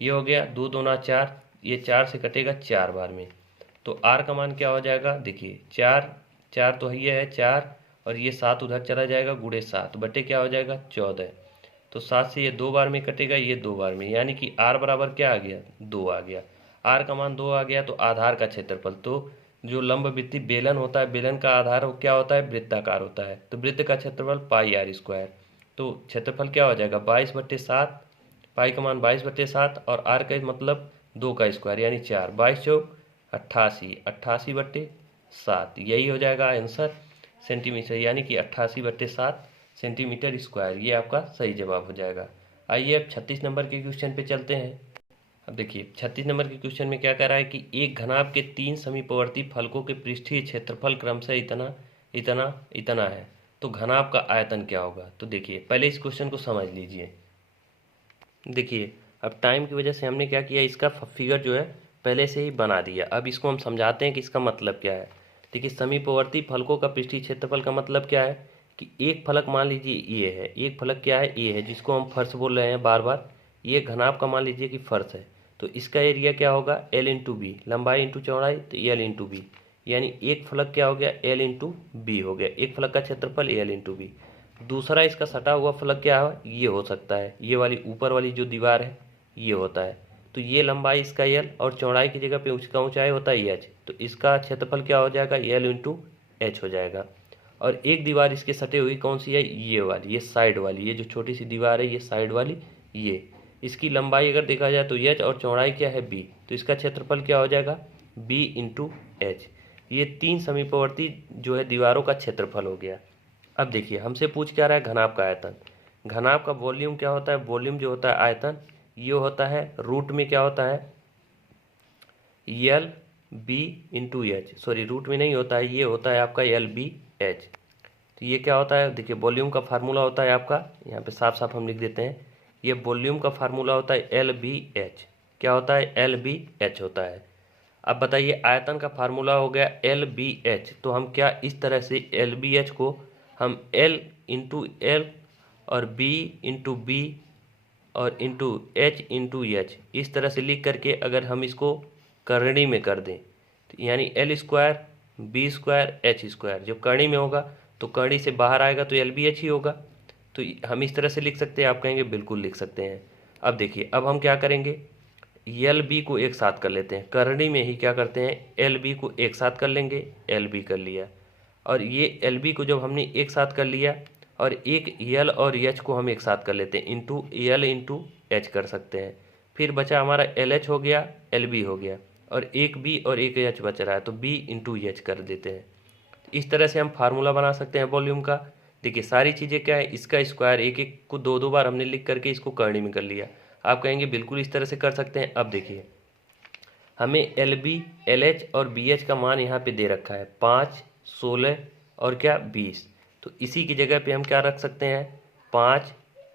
ये हो गया 2 दूना 4, ये 4 से कटेगा 4 बार में। तो आर का मान क्या हो जाएगा, देखिए 4 4 तो ये है 4 और ये 7 उधर चला जाएगा, गुणे 7 बटे क्या हो जाएगा 14। तो 7 से ये 2 बार में कटेगा, ये 2 बार में, यानी कि आर बराबर क्या आ गया 2 आ गया। आर का मान 2 आ गया तो आधार का क्षेत्रफल, तो जो लंबवृत्तीय बेलन होता है, बेलन का आधार क्या होता है वृत्ताकार होता है, तो वृत्त का क्षेत्रफल पाई आर स्क्वायर। तो क्षेत्रफल क्या हो जाएगा 22/7, पाई का मान 22/7 और आर का मतलब 2 का स्क्वायर यानी 4, 22 चौक 88, 88/7, यही हो जाएगा आंसर सेंटीमीटर, यानी कि 88/7 सेंटीमीटर स्क्वायर, ये आपका सही जवाब हो जाएगा। आइए अब 36 नंबर के क्वेश्चन पे चलते हैं। अब देखिए 36 नंबर के क्वेश्चन में क्या कह रहा है कि एक घनाभ के 3 समीपवर्ती फलकों के पृष्ठीय क्षेत्रफल क्रमशः इतना इतना इतना है, तो घनाभ का आयतन क्या होगा। तो देखिए पहले इस क्वेश्चन को समझ लीजिए। देखिए अब टाइम की वजह से हमने क्या किया, इसका फिगर जो है पहले से ही बना दिया। अब इसको हम समझाते हैं कि इसका मतलब क्या है। देखिए समीपवर्ती फलकों का पृष्ठीय क्षेत्रफल का मतलब क्या है कि एक फलक मान लीजिए ये है, एक फलक क्या है ये है, जिसको हम फर्श बोल रहे हैं बार बार, ये घनाभ का मान लीजिए कि फर्श है, तो इसका एरिया क्या होगा एल इंटू बी, लंबाई इंटू चौड़ाई, तो एल इंटू बी, यानी एक फलक क्या हो गया एल इंटू बी हो गया, एक फलक का क्षेत्रफल एल इंटू बी। दूसरा इसका सटा हुआ फलक क्या है, ये हो सकता है, ये वाली ऊपर वाली जो दीवार है ये होता है, तो ये लंबाई इसका एल और चौड़ाई की जगह पे उसका ऊंचाई होता है एच, तो इसका क्षेत्रफल क्या हो जाएगा एल इंटू एच हो जाएगा। और एक दीवार इसके सटे हुई कौन सी है, ये वाली, ये साइड वाली, ये जो छोटी सी दीवार है ये साइड वाली, ये इसकी लंबाई अगर देखा जाए तो एच और चौड़ाई क्या है बी, तो इसका क्षेत्रफल क्या हो जाएगा बी इंटू एच। ये 3 समीपवर्ती जो है दीवारों का क्षेत्रफल हो गया। अब देखिए हमसे पूछ क्या रहा है घनाभ का आयतन। घनाभ का वॉल्यूम क्या होता है, वॉल्यूम जो होता है आयतन, ये होता है रूट में क्या होता है L B into H, sorry root में नहीं होता है, ये होता है आपका एल बी एच। तो ये क्या होता है, देखिए वॉल्यूम का फार्मूला होता है आपका, यहाँ पे साफ साफ हम लिख देते हैं, ये वॉल्यूम का फार्मूला होता है एल बी एच, क्या होता है एल बी एच होता है। अब बताइए आयतन का फार्मूला हो गया एल बी एच, तो हम क्या इस तरह से एल बी एच को हम एल इंटू एल और बी इंटू बी और इंटू एच इंटू एच इस तरह से लिख करके अगर हम इसको करणी में कर दें, तो यानी L square B square H square, जब करणी में होगा तो करणी से बाहर आएगा तो एल बी एच ही होगा, तो हम इस तरह से लिख सकते हैं, आप कहेंगे बिल्कुल लिख सकते हैं। अब देखिए अब हम क्या करेंगे, एल बी को एक साथ कर लेते हैं, करणी में ही क्या करते हैं एल बी को एक साथ कर लेंगे, एल बी कर लिया, और ये एल बी को जब हमने एक साथ कर लिया और एक एल और एच को हम एक साथ कर लेते हैं, इंटू एल इंटू एच कर सकते हैं, फिर बचा हमारा एल एच हो गया एल बी हो गया और एक बी और एक एच बच रहा है, तो बी इंटू एच कर देते हैं। इस तरह से हम फार्मूला बना सकते हैं वॉल्यूम का। देखिए सारी चीज़ें क्या है, इसका स्क्वायर एक एक को दो दो बार हमने लिख करके इसको करणी में कर लिया, आप कहेंगे बिल्कुल इस तरह से कर सकते हैं। अब देखिए हमें एल बी एल एच और बी एच का मान यहाँ पे दे रखा है 5, 16 और क्या 20, तो इसी की जगह पे हम क्या रख सकते हैं 5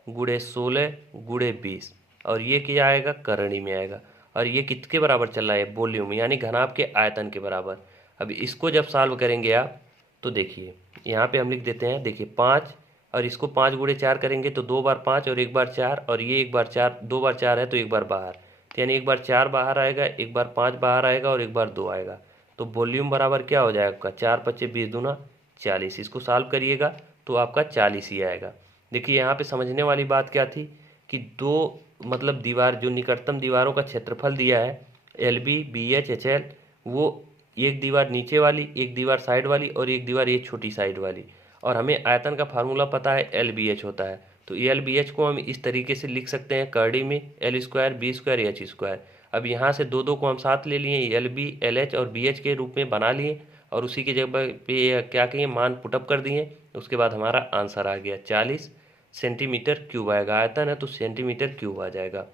गुणे 16 गुणे 20, और ये क्या आएगा करणी में आएगा, और ये किसके बराबर चल रहा है वॉल्यूम यानी घनाभ के आयतन के बराबर। अब इसको जब सॉल्व करेंगे आप तो देखिए यहाँ पे हम लिख देते हैं, देखिए 5 और इसको 5 गुणे 4 करेंगे तो 2 बार 5 और 1 बार 4, और ये 1 बार 4 2 बार 4 है तो 1 बार बाहर, तो यानी 1 बार 4 बाहर आएगा, 1 बार 5 बाहर आएगा और 1 बार 2 आएगा, तो वॉल्यूम बराबर क्या हो जाएगा आपका 4 पच्चे 20 दूना 40, इसको सॉल्व करिएगा तो आपका 40 ही आएगा। देखिए यहाँ पे समझने वाली बात क्या थी कि दो मतलब दीवार जो निकटतम दीवारों का क्षेत्रफल दिया है L B B H H L, वो एक दीवार नीचे वाली, एक दीवार साइड वाली और एक दीवार ये छोटी साइड वाली, और हमें आयतन का फार्मूला पता है एल बी एच होता है, तो एल बी एच को हम इस तरीके से लिख सकते हैं करणी में L square B square H square. अब यहाँ से दो दो को हम साथ ले लिए, एल बी एल एच और बी एच के रूप में बना लिए और उसी की जगह पे क्या किए मान पुटअप कर दिए, उसके बाद हमारा आंसर आ गया 40 सेंटीमीटर क्यूब आएगा, आयतन है तो सेंटीमीटर क्यूब आ जाएगा।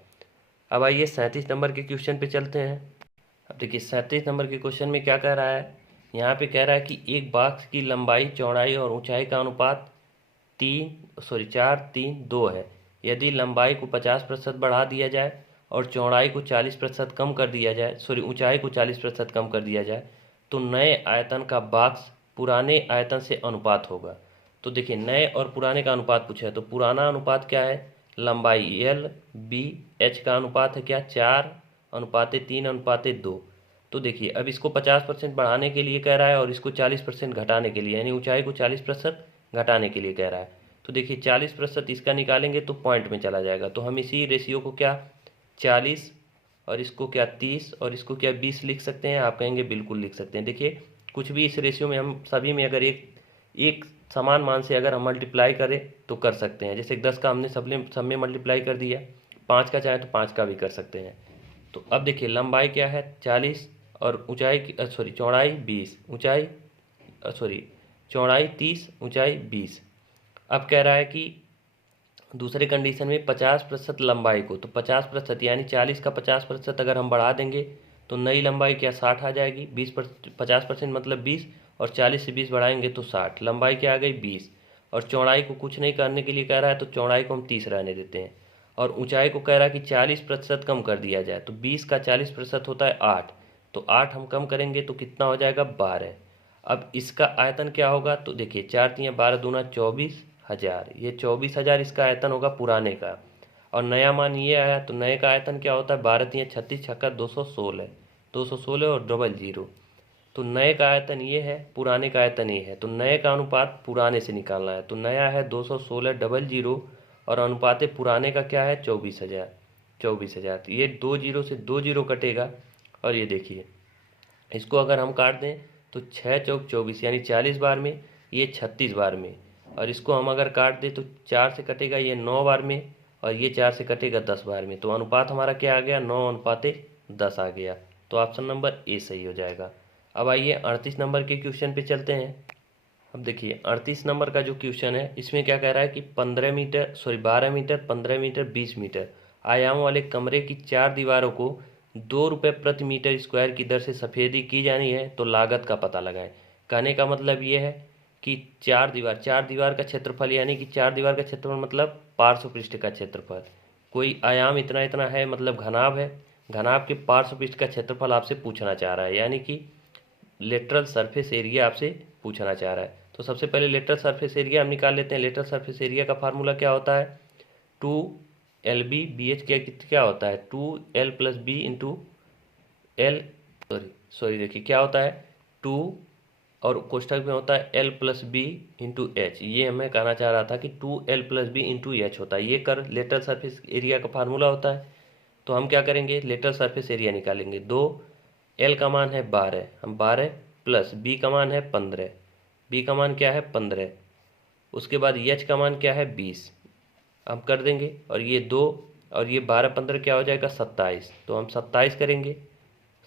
अब आइए 37 नंबर के क्वेश्चन पे चलते हैं। अब देखिए 37 नंबर के क्वेश्चन में क्या कह रहा है, यहाँ पे कह रहा है कि एक बॉक्स की लंबाई चौड़ाई और ऊंचाई का अनुपात 4 3 2 है, यदि लंबाई को 50% बढ़ा दिया जाए और चौड़ाई को 40% कम कर दिया जाए, ऊंचाई को 40% कम कर दिया जाए, तो नए आयतन का बॉक्स पुराने आयतन से अनुपात होगा। तो देखिए नए और पुराने का अनुपात पूछा है, तो पुराना अनुपात क्या है लंबाई एल बी एच का अनुपात है क्या 4 अनुपाते 3 अनुपाते 2। तो देखिए अब इसको 50% बढ़ाने के लिए कह रहा है और इसको 40% घटाने के लिए, यानी ऊंचाई को 40% घटाने के लिए कह रहा है। तो देखिए 40% इसका निकालेंगे तो पॉइंट में चला जाएगा, तो हम इसी रेशियो को क्या 40 और इसको क्या 30 और इसको क्या 20 लिख सकते हैं। आप कहेंगे बिल्कुल लिख सकते हैं। देखिए कुछ भी इस रेशियो में हम सभी में अगर एक एक समान मान से अगर हम मल्टीप्लाई करें तो कर सकते हैं। जैसे 10 का हमने सब में मल्टीप्लाई कर दिया, 5 का चाहे तो 5 का भी कर सकते हैं। तो अब देखिए लंबाई क्या है 40 और ऊंचाई सॉरी चौड़ाई 20, ऊंचाई सॉरी चौड़ाई 30, ऊंचाई 20। अब कह रहा है कि दूसरे कंडीशन में 50% लंबाई को, तो 50% यानी 40 का 50% अगर हम बढ़ा देंगे तो नई लंबाई क्या 60 आ जाएगी। 50% मतलब 20 और 40 से 20 बढ़ाएंगे तो 60, लंबाई क्या आ गई 20। और चौड़ाई को कुछ नहीं करने के लिए कह रहा है तो चौड़ाई को हम 30 रहने देते हैं। और ऊंचाई को कह रहा है कि 40% कम कर दिया जाए, तो 20 का 40% होता है 8, तो 8 हम कम करेंगे तो कितना हो जाएगा 12। अब इसका आयतन क्या होगा, तो देखिए 4 तियाँ 12 दूना 24,000, ये 24,000 इसका आयतन होगा पुराने का। और नया मान ये आया तो नए का आयतन क्या होता है 12 तियाँ 36 छक्का 216, 216 और डबल जीरो। तो नए का आयतन ये है, पुराने का आयतन ये है, तो नए का अनुपात पुराने से निकालना है। तो नया है 216 डबल जीरो और अनुपात पुराने का क्या है 24,000, 24,000। तो ये 2 जीरो से 2 जीरो कटेगा और ये देखिए इसको अगर हम काट दें तो 6 चौक 24 यानी 40 बार में, ये 36 बार में। और इसको हम अगर काट दें तो 4 से कटेगा ये 9 बार में और ये 4 से कटेगा 10 बार में। तो अनुपात हमारा क्या आ गया 9 अनुपाते 10 आ गया। तो ऑप्शन नंबर ए सही हो जाएगा। अब आइए 38 नंबर के क्वेश्चन पे चलते हैं। अब देखिए 38 नंबर का जो क्वेश्चन है इसमें क्या कह रहा है कि 12 मीटर 15 मीटर 20 मीटर आयाम वाले कमरे की 4 दीवारों को 2 रुपये प्रति मीटर स्क्वायर की दर से सफ़ेदी की जानी है, तो लागत का पता लगाएं। कहने का मतलब ये है कि 4 दीवार का क्षेत्रफल, यानी कि 4 दीवार का क्षेत्रफल मतलब पार्श्व पृष्ठ का क्षेत्रफल। कोई आयाम इतना इतना है मतलब घनाभ है, घनाभ के पार्श्व पृष्ठ का क्षेत्रफल आपसे पूछना चाह रहा है, यानी कि लेटरल सरफेस एरिया आपसे पूछना चाह रहा है। तो सबसे पहले लेटरल सरफेस एरिया हम निकाल लेते हैं। लेटरल सरफेस एरिया का फार्मूला क्या होता है 2LB/BH क्या होता है 2L+B इंटू एल सॉरी देखिए क्या होता है 2 और कोष्ठक में होता है L+B इंटू एच। ये हमें कहना चाह रहा था कि 2L+B इंटू एच होता है, ये कर लेटरल सरफेस एरिया का फार्मूला होता है। तो हम क्या करेंगे लेटरल सरफेस एरिया निकालेंगे। 2 L का मान है 12, हम 12 प्लस B का मान है 15, B का मान क्या है 15, उसके बाद H का मान क्या है 20 हम कर देंगे। और ये 2 और ये 12 15 क्या हो जाएगा 27, तो हम 27 करेंगे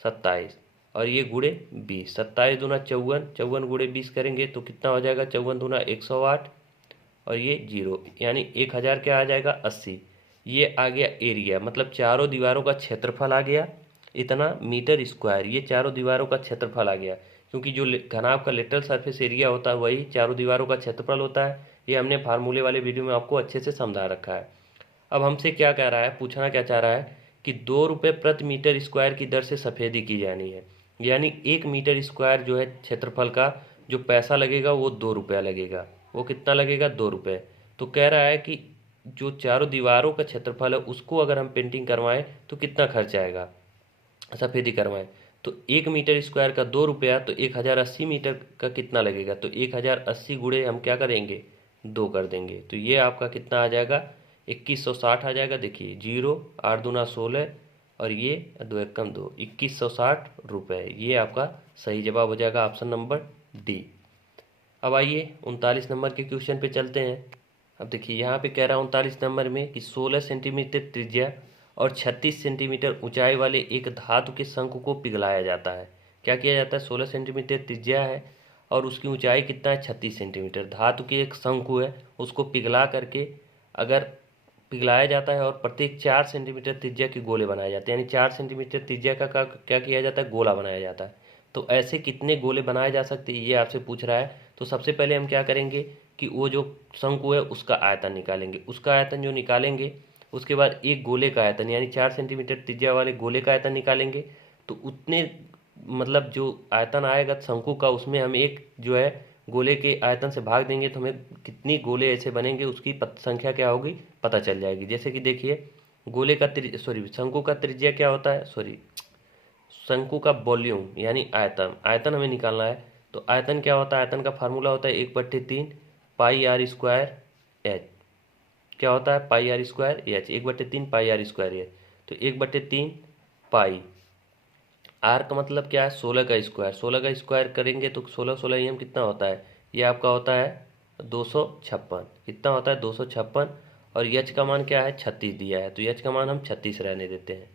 27 और ये गुणे 20, 27 दूना 54, 54 गुणे 20 करेंगे तो कितना हो जाएगा 54 दूना 108 और ये 0 यानी 1000 क्या आ जाएगा 80। ये आ गया एरिया, मतलब चारों दीवारों का क्षेत्रफल आ गया इतना मीटर स्क्वायर, ये चारों दीवारों का क्षेत्रफल आ गया। क्योंकि जो घनाभ का लेटरल सरफेस एरिया होता है वही चारों दीवारों का क्षेत्रफल होता है। ये हमने फार्मूले वाले वीडियो में आपको अच्छे से समझा रखा है। अब हमसे क्या कह रहा है, पूछना क्या चाह रहा है कि 2 रुपये प्रति मीटर स्क्वायर की दर से सफ़ेदी की जानी है, यानी 1 मीटर स्क्वायर जो है क्षेत्रफल का जो पैसा लगेगा वो 2 रुपया लगेगा। वो कितना लगेगा 2 रुपये। तो कह रहा है कि जो चारों दीवारों का क्षेत्रफल है उसको अगर हम पेंटिंग करवाएं तो कितना खर्च आएगा, सफ़ेदी करवाएं। तो 1 मीटर स्क्वायर का 2 रुपया, तो 1080 मीटर का कितना लगेगा, तो 1080 गुणे हम क्या करेंगे 2 कर देंगे। तो ये आपका कितना आ जाएगा 2160 आ जाएगा। देखिए 0 8 दूना 16 और ये 2 एकम 2, 2160 रुपये। ये आपका सही जवाब हो जाएगा ऑप्शन नंबर डी। अब आइए 39 नंबर के क्वेश्चन पे चलते हैं। अब देखिए यहाँ पे कह रहा है 39 नंबर में कि 16 सेंटीमीटर त्रिज्या और 36 सेंटीमीटर ऊंचाई वाले एक धातु के शंकु को पिघलाया जाता है। क्या किया जाता है 16 सेंटीमीटर त्रिज्या है और उसकी ऊंचाई कितना है 36 सेंटीमीटर, धातु की एक शंकु है उसको पिघला करके अगर पिघलाया जाता है और प्रत्येक 4 सेंटीमीटर त्रिज्या के गोले बनाए जाते हैं, यानी 4 सेंटीमीटर त्रिज्या का क्या किया जाता है गोला बनाया जाता है। तो ऐसे कितने गोले बनाए जा सकते हैं ये आपसे पूछ रहा है। तो सबसे पहले हम क्या करेंगे कि वो जो शंकु है उसका आयतन निकालेंगे, उसका आयतन जो निकालेंगे उसके बाद एक गोले का आयतन यानी 4 सेंटीमीटर त्रिज्या वाले गोले का आयतन निकालेंगे। तो उतने मतलब जो आयतन आएगा शंकु का उसमें हम एक जो है गोले के आयतन से भाग देंगे तो हमें कितनी गोले ऐसे बनेंगे उसकी संख्या क्या होगी पता चल जाएगी। जैसे कि देखिए गोले का शंकु का त्रिज्या क्या होता है, शंकु का वॉल्यूम यानी आयतन, आयतन हमें निकालना है। तो आयतन क्या होता है, आयतन का फार्मूला होता है 1/3 पाई आर स्क्वायर एच। क्या होता है, pi R square H, 1/3 pi R square H. तो 1/3 पाई, आर का मतलब क्या है, 16 का स्क्वायर, 16 का स्क्वायर करेंगे तो 16 एम कितना होता है, ये आपका होता है 256, कितना होता है 256। और एच का मान क्या है 36 दिया है, तो एच का मान हम 36 रहने देते हैं।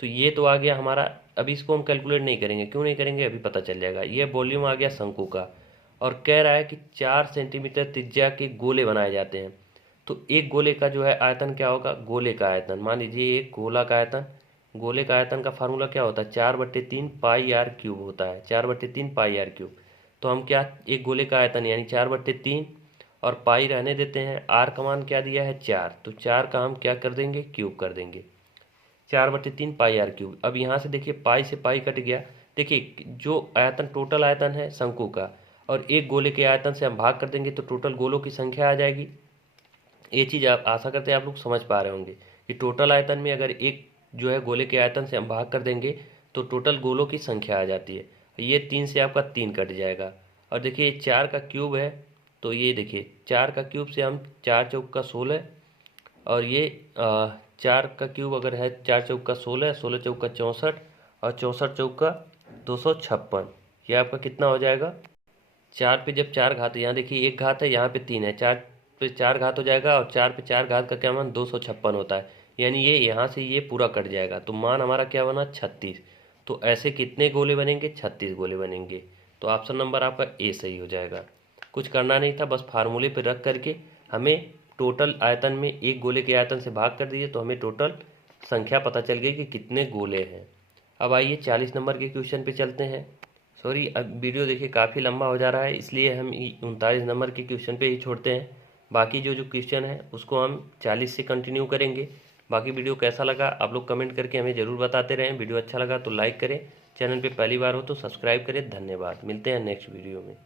तो ये तो आ गया हमारा। अभी इसको हम कैलकुलेट नहीं करेंगे, क्यों नहीं करेंगे अभी पता चल जाएगा। ये वॉल्यूम आ गया शंकु का, और कह रहा है कि 4 सेंटीमीटर त्रिज्या के गोले बनाए जाते हैं। तो एक गोले का जो है आयतन क्या होगा, गोले का आयतन, मान लीजिए एक गोला का आयतन, गोले का आयतन का फार्मूला क्या होता है 4/3 पाई आर क्यूब होता है, 4/3 पाई आर क्यूब। तो हम क्या, एक गोले का आयतन यानी 4/3 और पाई रहने देते हैं, आर का मान क्या दिया है 4, तो 4 का हम क्या कर देंगे, क्यूब कर देंगे, 4/3 पाई आर क्यूब। अब यहाँ से देखिए पाई से पाई कट गया। देखिए जो आयतन, टोटल आयतन है शंकु का, और एक गोले के आयतन से हम भाग कर देंगे तो टोटल गोलों की संख्या आ जाएगी। ये चीज़ आप आशा करते हैं आप लोग समझ पा रहे होंगे कि टोटल आयतन में अगर एक जो है गोले के आयतन से हम भाग कर देंगे तो टोटल गोलों की संख्या आ जाती है। ये 3 से आपका 3 कट जाएगा। और देखिए 4 का क्यूब है, तो ये देखिए 4 का क्यूब से हम 4 चौक का 16, और ये 4 का क्यूब अगर है 4 चौक का 16, 16 चौक का 64, और 64 चौक का 256। ये आपका कितना हो जाएगा, 4 पे जब 4 घात, यहाँ देखिए 1 घात है, यहाँ पे 3 है, 4 पे 4 घात हो जाएगा, और 4 पे 4 घात का क्या मान 256 होता है। यानी ये यहाँ से ये पूरा कट जाएगा, तो मान हमारा क्या बना 36। तो ऐसे कितने गोले बनेंगे, 36 गोले बनेंगे। तो ऑप्शन नंबर आपका ए सही हो जाएगा। कुछ करना नहीं था, बस फार्मूले पे रख करके हमें टोटल आयतन में एक गोले के आयतन से भाग कर दीजिए तो हमें टोटल संख्या पता चल गई कि कितने गोले हैं। अब आइए 40 नंबर के क्वेश्चन पे चलते हैं। सॉरी, अब वीडियो देखिए काफ़ी लंबा हो जा रहा है, इसलिए हम 39 नंबर के क्वेश्चन पे ही छोड़ते हैं। बाकी जो जो क्वेश्चन है उसको हम 40 से कंटिन्यू करेंगे। बाकी वीडियो कैसा लगा आप लोग कमेंट करके हमें ज़रूर बताते रहें। वीडियो अच्छा लगा तो लाइक करें, चैनल पे पहली बार हो तो सब्सक्राइब करें। धन्यवाद, मिलते हैं नेक्स्ट वीडियो में।